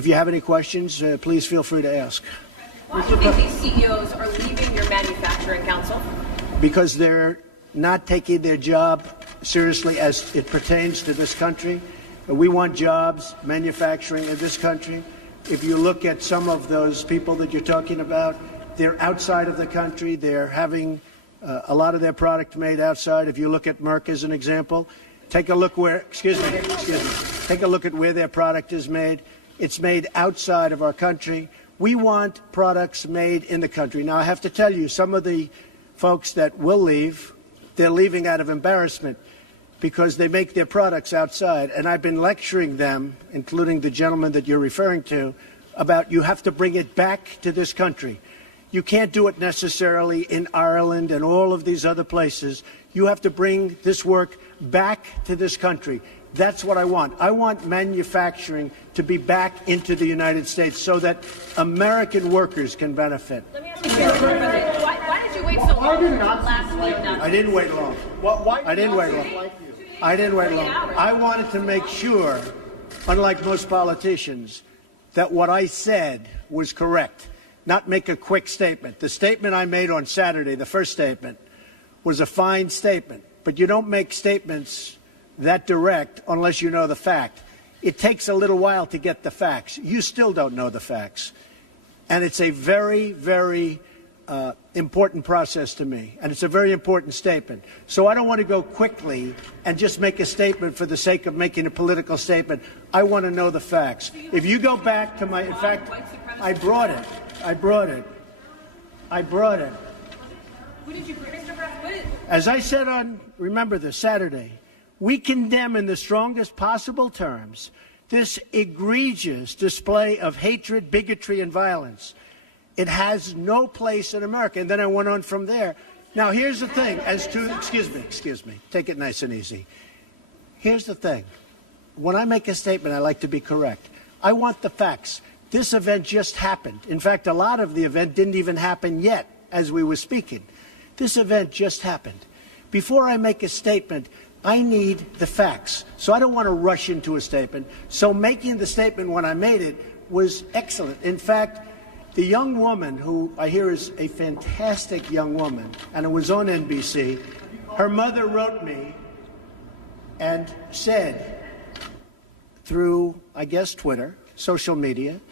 If you have any questions, please feel free to ask. Why do you think these CEOs are leaving your manufacturing council? Because they're not taking their job seriously as it pertains to this country. We want jobs, manufacturing in this country. If you look at some of those people that you're talking about, they're outside of the country. They're having a lot of their product made outside. If you look at Merck as an example, take a look where, take a look at where their product is made. It's made outside of our country. We want products made in the country. Now, I have to tell you, some of the folks that will leave, they're leaving out of embarrassment because they make their products outside. And I've been lecturing them, including the gentleman that you're referring to, about you have to bring it back to this country. You can't do it necessarily in Ireland and all of these other places. You have to bring this work back to this country. That's what I want. I want manufacturing to be back into the United States so that American workers can benefit. Let me ask you, why did you wait so long last week? I didn't wait long. I didn't wait long. I didn't wait long. I wanted to make sure, unlike most politicians, that what I said was correct, not make a quick statement. The statement I made on Saturday, the first statement, was a fine statement. But you don't make statements that direct unless you know the fact. It takes a little while to get the facts. You still don't know the facts. And it's a very, very important process to me. And it's a very important statement. So I don't want to go quickly and just make a statement for the sake of making a political statement. I want to know the facts. If you go back to my, in fact, I brought it. Who did you bring, Mr. President? As I said on, remember this, Saturday, we condemn in the strongest possible terms this egregious display of hatred, bigotry, and violence. It has no place in America. And then I went on from there. Now, here's the thing. As to, excuse me, take it nice and easy. Here's the thing. When I make a statement, I like to be correct. I want the facts. This event just happened. In fact, a lot of the event didn't even happen yet as we were speaking. This event just happened. Before I make a statement, I need the facts. So I don't want to rush into a statement. So making the statement when I made it was excellent. In fact, the young woman who I hear is a fantastic young woman, and it was on NBC, her mother wrote me and said through, I guess, Twitter, social media,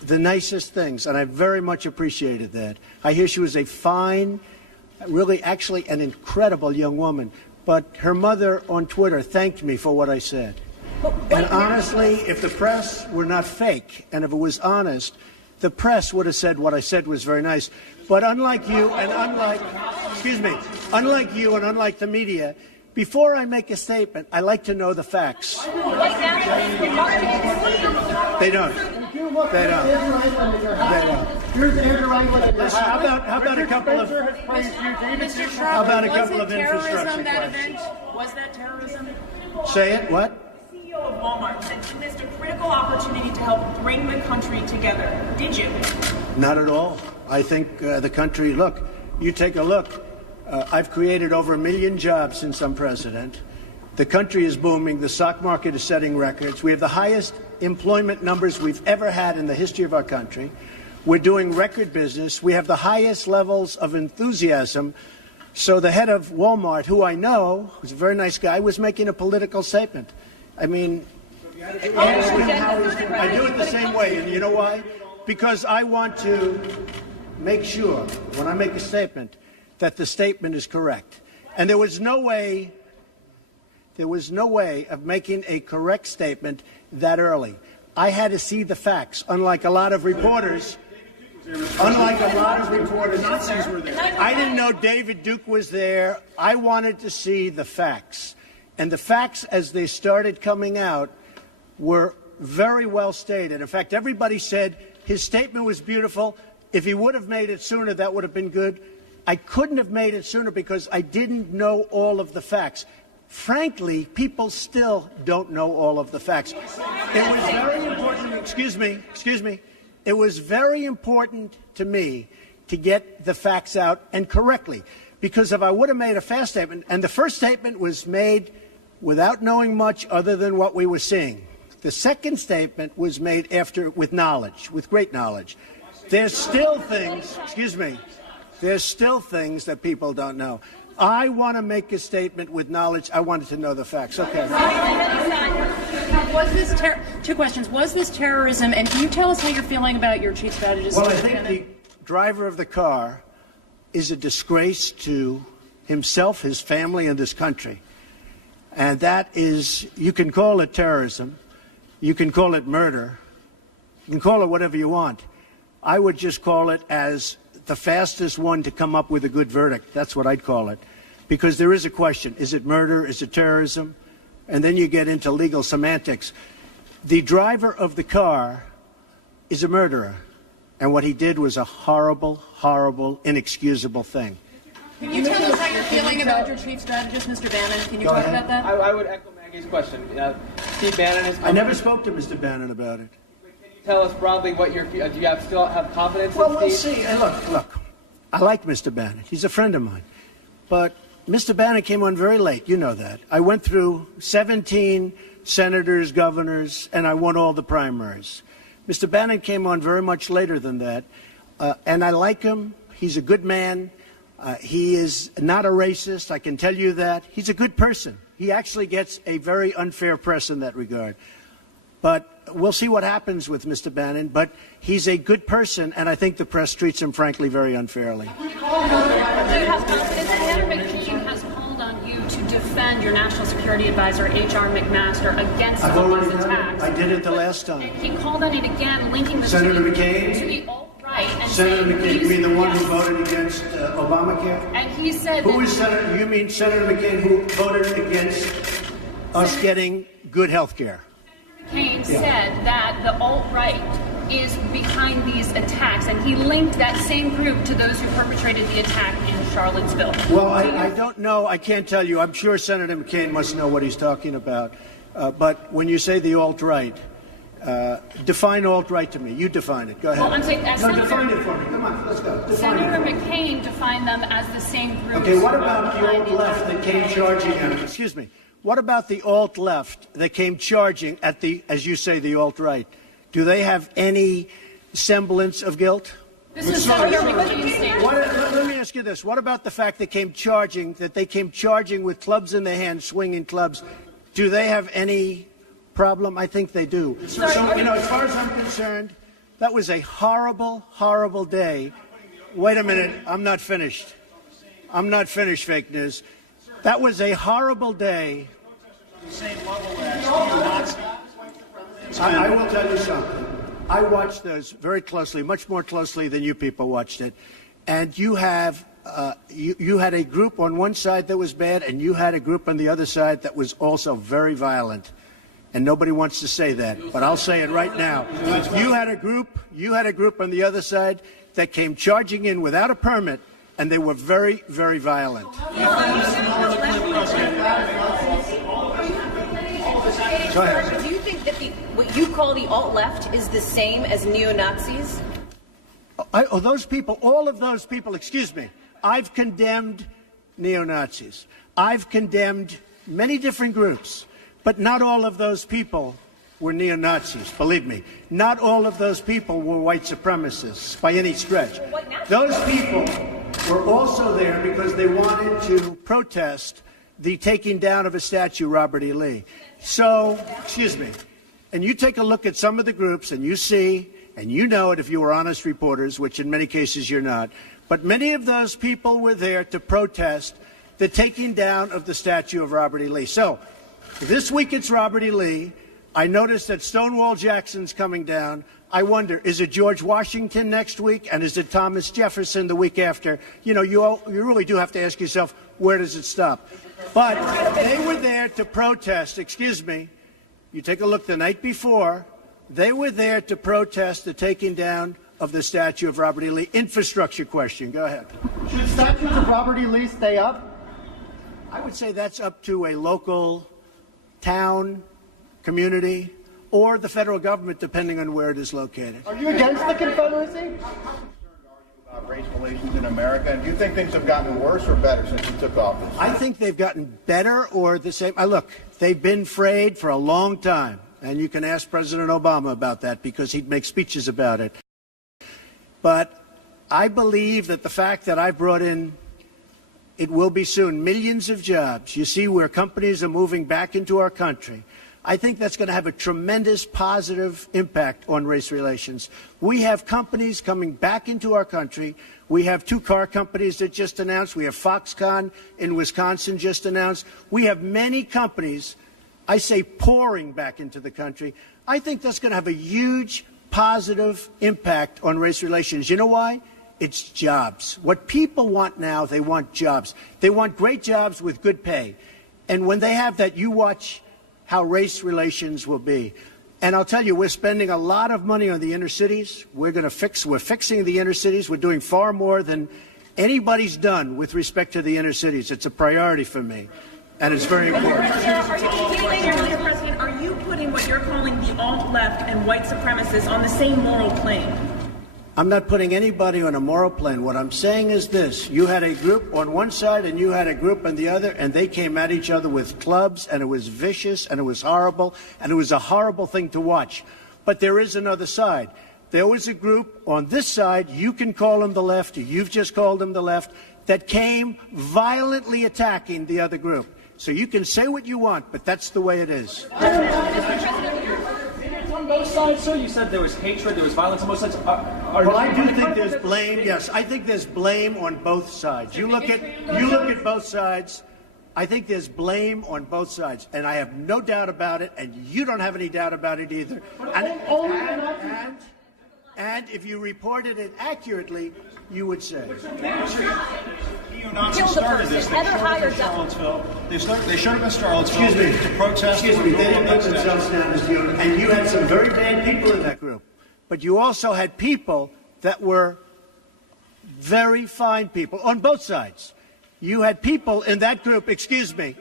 the nicest things, and I very much appreciated that. I hear she was a fine, really actually an incredible young woman. But her mother on Twitter thanked me for what I said. And honestly, if the press were not fake, and if it was honest, the press would have said what I said was very nice. But unlike you and unlike the media, before I make a statement, I like to know the facts. They don't. How about a couple of infrastructure questions? Was that terrorism? Say it. What? The CEO of Walmart said you missed a critical opportunity to help bring the country together. Did you? Not at all. I think the country, look, you take a look. I've created over 1 million jobs since I'm president. The country is booming. The stock market is setting records. We have the highest employment numbers we've ever had in the history of our country. We're doing record business. We have the highest levels of enthusiasm. So the head of Walmart, who I know, who's a very nice guy, was making a political statement. I mean, I do it the same way. And you know why? Because I want to make sure, when I make a statement, that the statement is correct. And there was no way of making a correct statement that early. I had to see the facts, unlike a lot of reporters. I didn't know David Duke was there. I wanted to see the facts. And the facts, as they started coming out, were very well stated. In fact, everybody said his statement was beautiful. If he would have made it sooner, that would have been good. I couldn't have made it sooner because I didn't know all of the facts. Frankly, people still don't know all of the facts. It was very important, excuse me, it was very important to me to get the facts out and correctly. Because if I would have made a fast statement, and the first statement was made without knowing much other than what we were seeing. The second statement was made after, with knowledge, with great knowledge. There's still things, there's still things that people don't know. I want to make a statement with knowledge. I wanted to know the facts. Okay. Was this two questions? Was this terrorism? And can you tell us how you're feeling about your chief strategist? Well, I think the driver of the car is a disgrace to himself, his family, and this country. And that is, you can call it terrorism. You can call it murder. You can call it whatever you want. I would just call it as the fastest one to come up with a good verdict. That's what I'd call it. Because there is a question. Is it murder? Is it terrorism? And then you get into legal semantics. The driver of the car is a murderer. And what he did was a horrible, horrible, inexcusable thing. Can you tell us how you're feeling about your chief strategist, Mr. Bannon? Can you talk about that? I would echo Maggie's question. Steve Bannon is... I never spoke to Mr. Bannon about it. Can you tell us broadly what do you still have confidence in Well, Steve? we'll see. Look, I like Mr. Bannon. He's a friend of mine. But Mr. Bannon came on very late. You know that. I went through 17 senators, governors, and I won all the primaries. Mr. Bannon came on very much later than that. And I like him. He's a good man. He is not a racist. I can tell you that. He's a good person. He actually gets a very unfair press in that regard. But we'll see what happens with Mr. Bannon. But he's a good person, and I think the press treats him, frankly, very unfairly. Do you have confidence that Senator McCain has called on you to defend your National Security Advisor, H.R. McMaster, against all these attacks? I did it the last time. And he called on it again, linking the Senator McCain? to the alt-right. And Senator McCain, you mean the one who yes. voted against Obamacare? And he said Who that... is Senator? You mean Senator McCain who voted against us getting good health care? McCain said that the alt-right is behind these attacks, and he linked that same group to those who perpetrated the attack in Charlottesville. Well, I don't know. I can't tell you. I'm sure Senator McCain must know what he's talking about. But when you say the alt-right, define alt-right to me. You define it. Go ahead. Well, I'm saying, define it for me. Come on, let's go. Define Senator it. McCain defined them as the same group. Okay, what about the alt-left that came charging at him? Excuse me. What about the alt-left that came charging at the, as you say, the alt-right? Do they have any semblance of guilt? This is Senator McCain's statement. Let me ask you this. What about the fact they came charging with clubs in their hands, swinging clubs? Do they have any problem? I think they do. So, as far as I'm concerned, that was a horrible, horrible day. Wait a minute. I'm not finished. I'm not finished, fake news. That was a horrible day. I will tell you something. I watched those very closely, much more closely than you people watched it. And you have you had a group on one side that was bad, and you had a group on the other side that was also very violent. And nobody wants to say that, but I'll say it right now. You had a group on the other side that came charging in without a permit, and they were very, very violent. Go ahead. Do you think that what you call the alt-left is the same as neo-Nazis? Those people, all of those people, excuse me, I've condemned neo-Nazis. I've condemned many different groups, but not all of those people were neo-Nazis, believe me. Not all of those people were white supremacists by any stretch. Those people were also there because they wanted to protest the taking down of a statue, Robert E. Lee. So, excuse me, and you take a look at some of the groups and you see, and you know it if you were honest reporters, which in many cases you're not, but many of those people were there to protest the taking down of the statue of Robert E. Lee. So, this week it's Robert E. Lee. I noticed that Stonewall Jackson's coming down. I wonder, is it George Washington next week, and is it Thomas Jefferson the week after? You know, you really do have to ask yourself, where does it stop? But they were there to protest, excuse me, you take a look the night before, they were there to protest the taking down of the statue of Robert E. Lee. Infrastructure question, go ahead. Should statues of Robert E. Lee stay up? I would say that's up to a local town, community, or the federal government, depending on where it is located. Are you against the Confederacy? About race relations in America, and do you think things have gotten worse or better since you took office? I think they've gotten better or the same. Look, they've been frayed for a long time. And you can ask President Obama about that because he'd make speeches about it. But I believe that the fact that I brought in, it will be soon, millions of jobs. You see where companies are moving back into our country. I think that's going to have a tremendous positive impact on race relations. We have companies coming back into our country. We have 2 car companies that just announced. We have Foxconn in Wisconsin just announced. We have many companies, I say, pouring back into the country. I think that's going to have a huge positive impact on race relations. You know why? It's jobs. What people want now, they want jobs. They want great jobs with good pay. And when they have that, you watch how race relations will be. And I'll tell you, we're spending a lot of money on the inner cities. We're fixing the inner cities. We're doing far more than anybody's done with respect to the inner cities. It's a priority for me, and it's very important. Mr. President, are you putting what you're calling the alt-left and white supremacists on the same moral plane? I'm not putting anybody on a moral plane. What I'm saying is this. You had a group on one side and you had a group on the other, and they came at each other with clubs, and it was vicious, and it was horrible, and it was a horrible thing to watch. But there is another side. There was a group on this side, you can call them the left, or you've just called them the left, that came violently attacking the other group. So you can say what you want, but that's the way it is. On both sides, sir? You said there was hatred, there was violence on both sides. Well, I do think there's blame. Yes, I think there's blame on both sides. You look at both sides. I think there's blame on both sides, and I have no doubt about it, and you don't have any doubt about it either. And if you reported it accurately, you would say. Neo-Nazis started this. They showed up in Charlottesville. They showed up in Charlottesville to protest. Excuse me. They didn't put themselves down as neo, and you had some very bad people in that group. But you also had people that were very fine people on both sides. You had people in that group. Excuse me.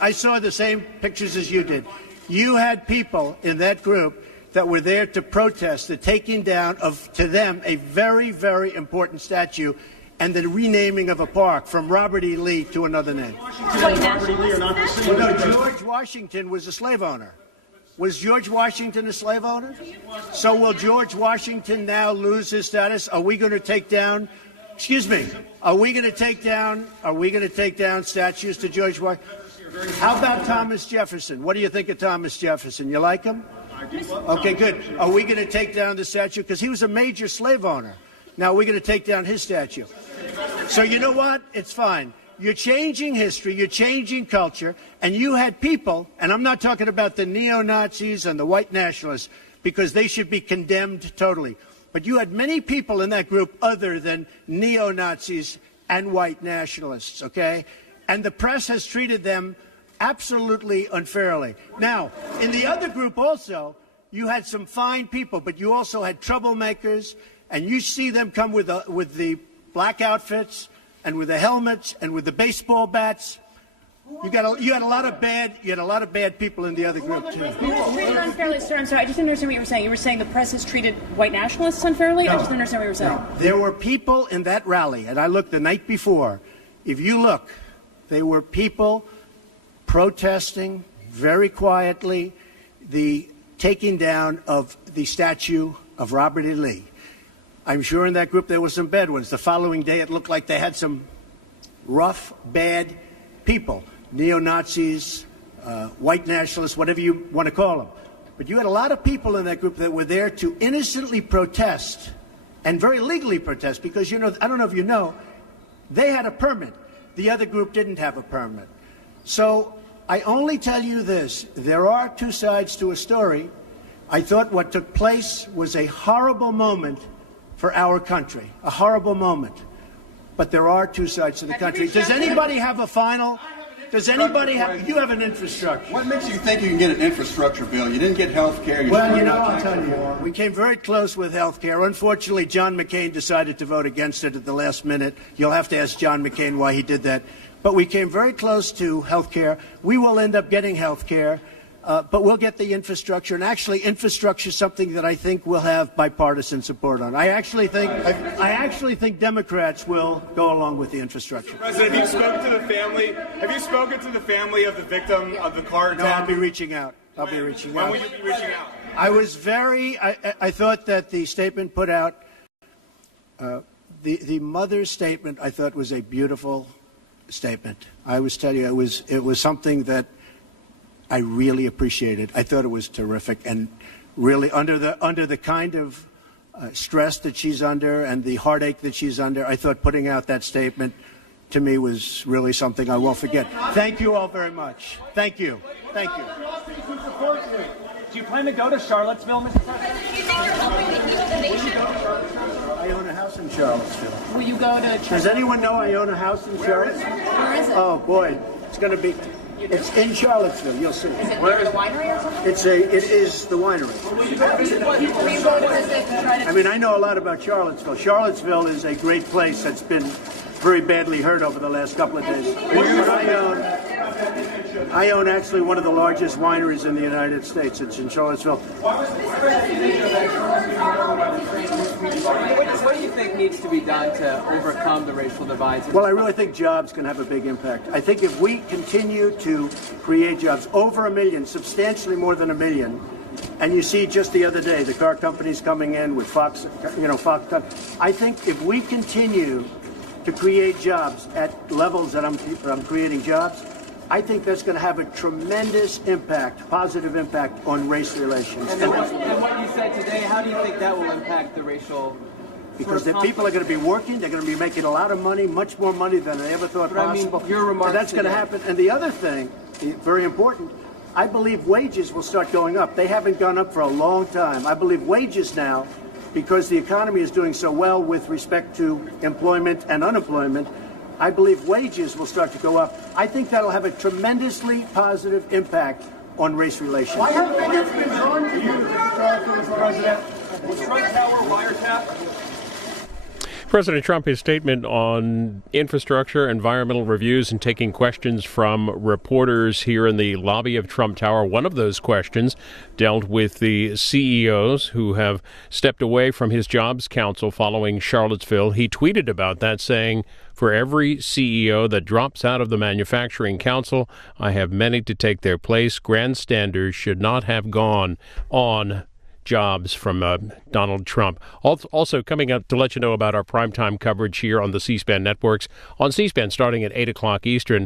I saw the same pictures as you did. You had people in that group that were there to protest the taking down of, to them, a very, very important statue and the renaming of a park from Robert E. Lee to another name. Robert E. Lee are not the same. Well, no, George Washington was a slave owner. Was George Washington a slave owner? So will George Washington now lose his status? Are we going to take down, excuse me, are we going to take down statues to George Washington? How about Thomas Jefferson? What do you think of Thomas Jefferson? You like him? Okay, good. Are we going to take down the statue? Because he was a major slave owner. Now we're going to take down his statue. So you know what? It's fine. You're changing history, you're changing culture, and you had people, and I'm not talking about the neo-Nazis and the white nationalists, because they should be condemned totally. But you had many people in that group other than neo-Nazis and white nationalists, okay? And the press has treated them absolutely unfairly. Now, in the other group also, you had some fine people, but you also had troublemakers, and you see them come with the black outfits and with the helmets and with the baseball bats. You had a lot of bad people in the other group too. Treated unfairly, sir. I'm sorry, I just didn't understand what you were saying. You were saying the press has treated white nationalists unfairly? No, I just didn't understand what you were saying. No. There were people in that rally, and I looked the night before. If you look, there were people protesting very quietly the taking down of the statue of Robert E. Lee. I'm sure in that group there were some bad ones. The following day it looked like they had some rough, bad people, neo-Nazis, white nationalists, whatever you want to call them. But you had a lot of people in that group that were there to innocently protest and very legally protest because, you know, I don't know if you know, they had a permit. The other group didn't have a permit. So I only tell you this. There are two sides to a story. I thought what took place was a horrible moment for our country, a horrible moment. But there are two sides to the country. Does anybody have a final? Does anybody have? You have an infrastructure. What makes you think you can get an infrastructure bill? You didn't get health care. Well, you know, I'll tell you. We came very close with health care. Unfortunately, John McCain decided to vote against it at the last minute. You'll have to ask John McCain why he did that. But we came very close to health care. We will end up getting health care. But we'll get the infrastructure, and actually infrastructure is something that I think we'll have bipartisan support on. I actually think Democrats will go along with the infrastructure. President, have you spoken to the family? Have you spoken to the family of the victim of the car attack? No, I'll be reaching out. I'll be reaching When out. will you be reaching out? I was I thought that the statement put out, the mother's statement, I thought was a beautiful statement. I was telling you, it was something that I really appreciated. I thought it was terrific, and really under the kind of stress that she's under and the heartache that she's under, I thought putting out that statement to me was really something I won't forget. Thank you all very much. Thank you. Thank you. Do you plan to go to Charlottesville, Mr. President? Do you think you're helping to heal the nation? I own a house in Charlottesville. Will you go to? Does anyone know I own a house in Charlottesville? Where is it? Oh boy, it's going to be. It's in Charlottesville. You'll see. Is it near the winery or something? It is the winery. Will you go to visit to try to? I mean, I know a lot about Charlottesville. Charlottesville is a great place that's been very badly hurt over the last couple of days. I own actually one of the largest wineries in the United States. It's in Charlottesville. What do you think needs to be done to overcome the racial divides? Well, I really think jobs can have a big impact. I think if we continue to create jobs, over 1 million, substantially more than 1 million, and you see just the other day, the car companies coming in with Fox. I think if we continue to create jobs at levels that I'm creating jobs, I think that's going to have a tremendous impact, positive impact on race relations. And what you said today, how do you think that will impact the racial? Because the people are going to be working, they're going to be making a lot of money, much more money than they ever thought possible. Your remarks and that's going to happen. And the other thing, very important, I believe wages will start going up. They haven't gone up for a long time. I believe wages now, because the economy is doing so well with respect to employment and unemployment, I believe wages will start to go up. I think that'll have a tremendously positive impact on race relations. Why have fingers been drawn to you, Mr. President? Was Trump Tower wiretap? President Trump, his statement on infrastructure, environmental reviews, and taking questions from reporters here in the lobby of Trump Tower. One of those questions dealt with the CEOs who have stepped away from his jobs council following Charlottesville. He tweeted about that, saying, "For every CEO that drops out of the manufacturing council, I have many to take their place. Grandstanders should not have gone on." Jobs from Donald Trump. Also coming up to let you know about our primetime coverage here on the C-SPAN networks. On C-SPAN starting at 8 o'clock Eastern.